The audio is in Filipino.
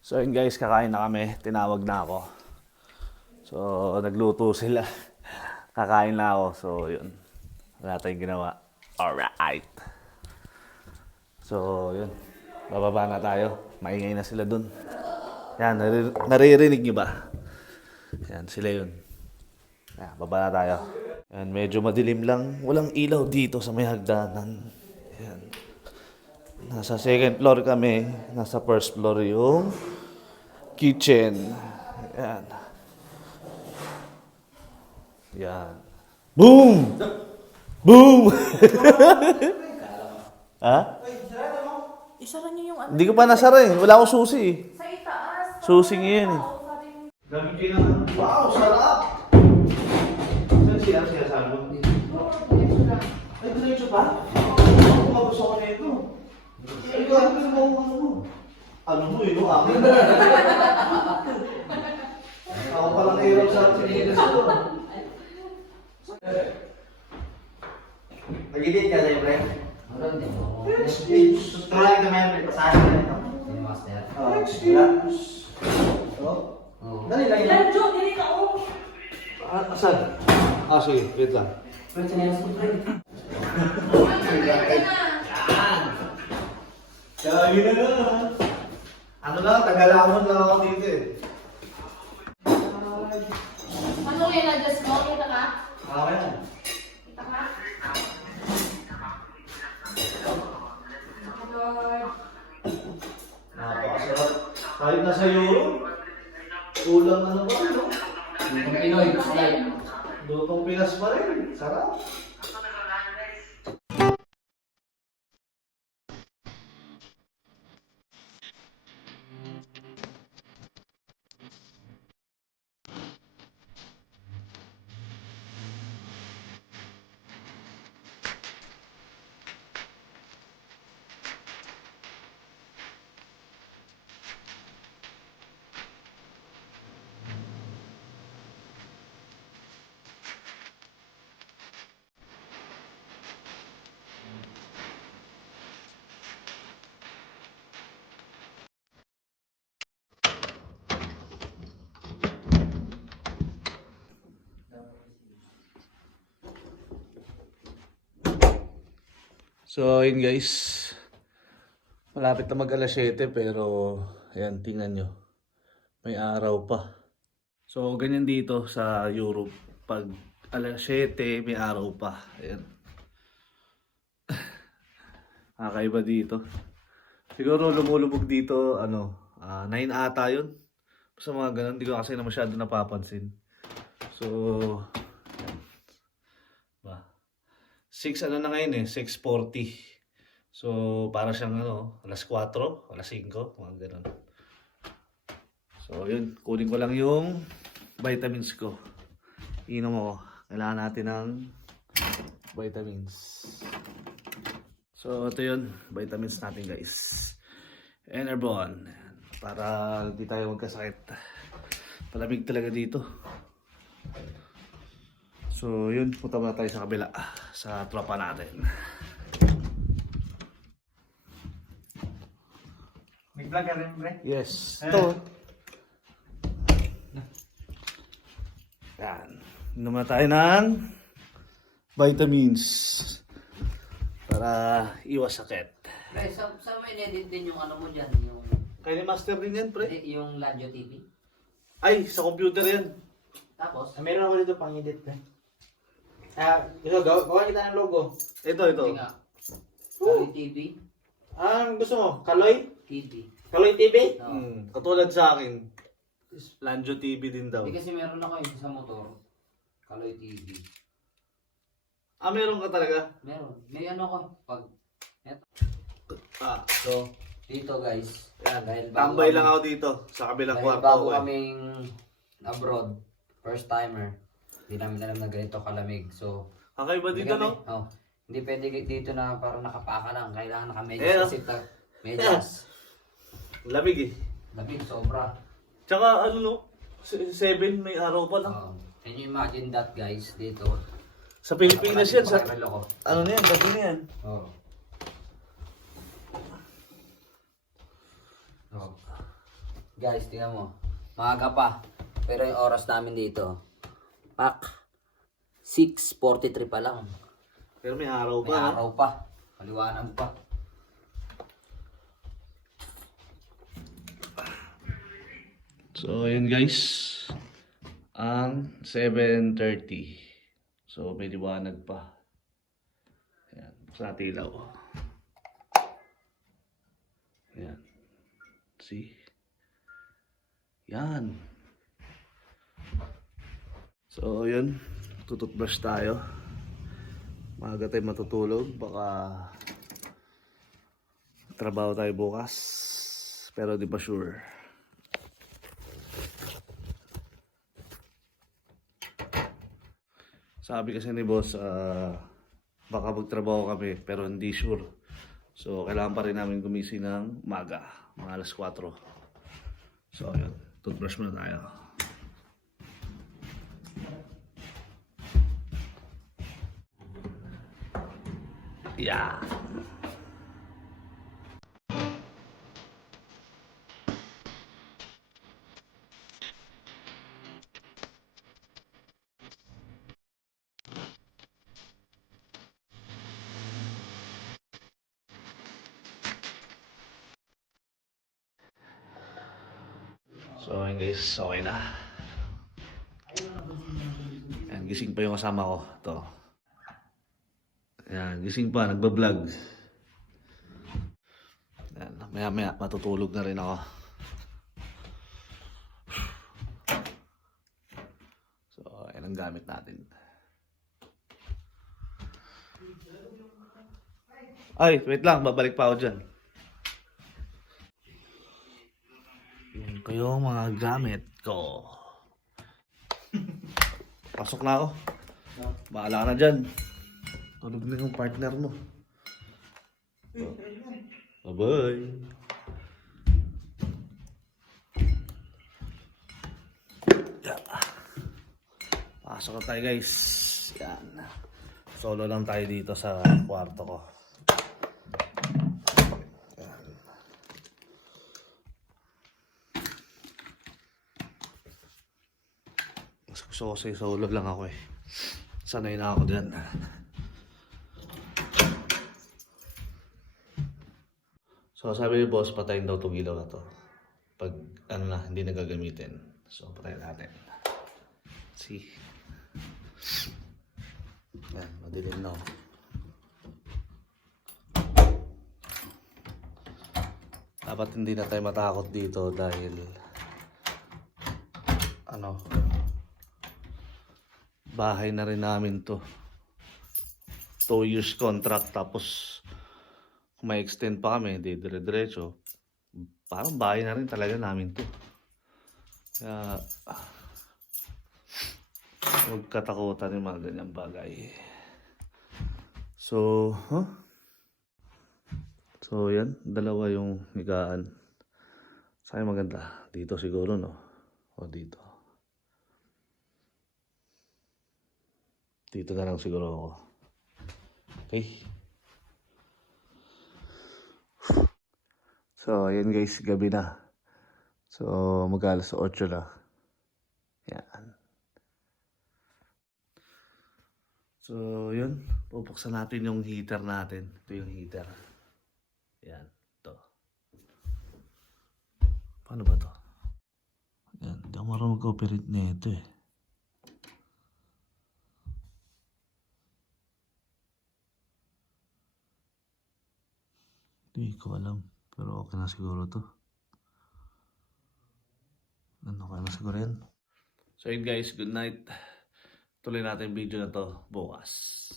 So yun guys, kakain na kami. Tinawag na ako. So nagluto sila. Kakain na ako. So yun. Wala tayong ginawa. Alright. So yun. Bababa na tayo. Maingay na sila dun. Yan, naririnig nyo ba? Yan, sila yun. Yan, baba na tayo. Yan, medyo madilim lang. Walang ilaw dito sa may hagdanan. Yan. Nasa second floor kami. Nasa first floor yung kitchen. Yan. Yan. Boom! Boom! Ha? Isara niyo yung ano. Hindi ko pa nasara eh. Wala akong susi eh. Sa itaas. Susi ngayon eh. Gamit kayo ng ano. Wow, sarap! Saan siya sabi mo? Ay, diretso ba? Ako magusto ko na ito. Ay, gawin ko naman ano mo. Ano mo eh, no? Akin na. Ako palang hirap sa sinilis ko. Mag-edit ka sa'yo, pre? Tutuloy ka naman, pre. Pasahan ka na ito. Yung master. Dali lang yun. Lanjo, dili ka oh. Asan? Sige, wait lang. Pre, sinayos ko, pre. Kaya yun na. Ano lang, tagalamon lang ako dito eh. Ano yung adjust mo? Kita ka? Okay na. Kita ka? Lord. Napakasarap. Kahit nasa Euro, kulang ano ba, no? Yung Pinoy, slide. Lutong Pinas pa rin. Sarap. So, yun guys. Malapit na mag alas 7 pero ayan, tingnan nyo. May araw pa. So, ganyan dito sa Europe. Pag alas 7, may araw pa. Ayan. Kakaiba dito. Siguro lumulubog dito, 9 ata yun. Sa mga ganun, hindi ko kasi na masyado napapansin. So, ba? 6 na ngayon eh, 6:40. So, para siyang alas 4, alas 5, mga ganun. So, yun, kunin ko lang yung vitamins ko. Inom ako. Kailangan natin ng vitamins. So, ito yun, vitamins natin guys. Enerbon. Para hindi tayo magkasakit. Palamig talaga dito. So, yun, punta muna tayo sa kabila, sa tropa natin. Nag-vlog ka rin, pre? Yes, ito. Yan. Inom na tayo ng vitamins para iwas sakit. Pre, saan mo in-edit din yung ano mo dyan? Yung, Kaya ni Master din yan, pre. yung Lanjo TV? Ay, sa computer yan. Tapos? Meron ako dito pang edit pre. Ito, gawa kita ng logo. Ito. Hindi nga. Kaloy TV? Gusto mo? Kaloy? TV. Kaloy TV? No. Katulad sa akin. Lanjo TV din daw. Hindi kasi meron ako yung sa motor. Kaloy TV. Meron ka talaga? Meron. May ano ko. Pag, eto. So, Dito guys. yan. Dahil Tambay lang ako dito, sa kabilang Dahil kwarto bago ko eh. kaming abroad. First timer. Hindi namin alam na ganito kalamig. So, Kakaiba dito, no? Hindi pwede dito na parang nakapaka lang. Kailangan nakamedyas Eh, no? kasi medyas. Lamig eh. Lamig, sobra. Tsaka 7 may araw pa lang. Can you imagine that guys dito? Sa Pilipinas yan, sa Pakirelo ko. ano na yan, gabi na yan. Oo. Guys, tingnan mo. Maaga pa. Pero yung oras namin dito, pak, 6:43 pa lang. Pero may araw May araw pa. Maliwanag pa. So, yun guys. Ang 7:30. So, may liwanag pa. Ayan. Sa ilaw. Ayan. See? Yan. So, yun. Tututbrush tayo. Maaga tayo matutulog. Baka trabaho tayo bukas. Pero di pa sure. Sabi kasi ni boss, baka magtrabaho kami pero hindi sure. So, kailangan pa rin namin gumising ng maga, mga alas 4. So, yun. Toothbrush muna tayo. Yeah. So, ayun guys, okay na. Ayan, gising pa yung kasama ko. Ito. Ayan, gising pa, nagbablog. Ayan, maya-maya, matutulog na rin ako. So, ayan ang gamit natin. Ay, wait lang, babalik pa ako dyan. Yan ko yung mga gamit ko. Pasok na ako. Bahala na dyan. Tulog na yung partner mo. Bye-bye. Pasok na tayo guys. Yan. Solo lang tayo dito sa kwarto ko. Mas gusto ko sa solo lang ako eh. Sanay na ako dyan. So sabi ni boss, patayin daw itong ilaw na to. Pag ano na, hindi na gagamitin. So patayin natin. See? Yan, madilim na oh. Dapat hindi na tayo matakot dito dahil ano, bahay na rin namin to. 2 years contract tapos kung may extend pa kami, di dire-diretso. Parang bahay na rin talaga namin to. Kaya huwag katakutan yung mga ganyang bagay. So, So, yan. Dalawa yung higaan. Sa'yo maganda. Dito siguro, no? O dito. Dito na lang siguro ako. Okay? So, ayan guys. Gabi na. So, mag-alas 8 na. Yan. So, yun. Pupuksan natin yung heater natin. Ito yung heater. Yan. Ito. Paano ba to? Yan. Hindi ako marunong mag-operate na ito eh. Hindi ko alam. Pero okay na siguro to. Okay na siguro yan. So yun guys, good night. Tuloy natin yung video na to bukas.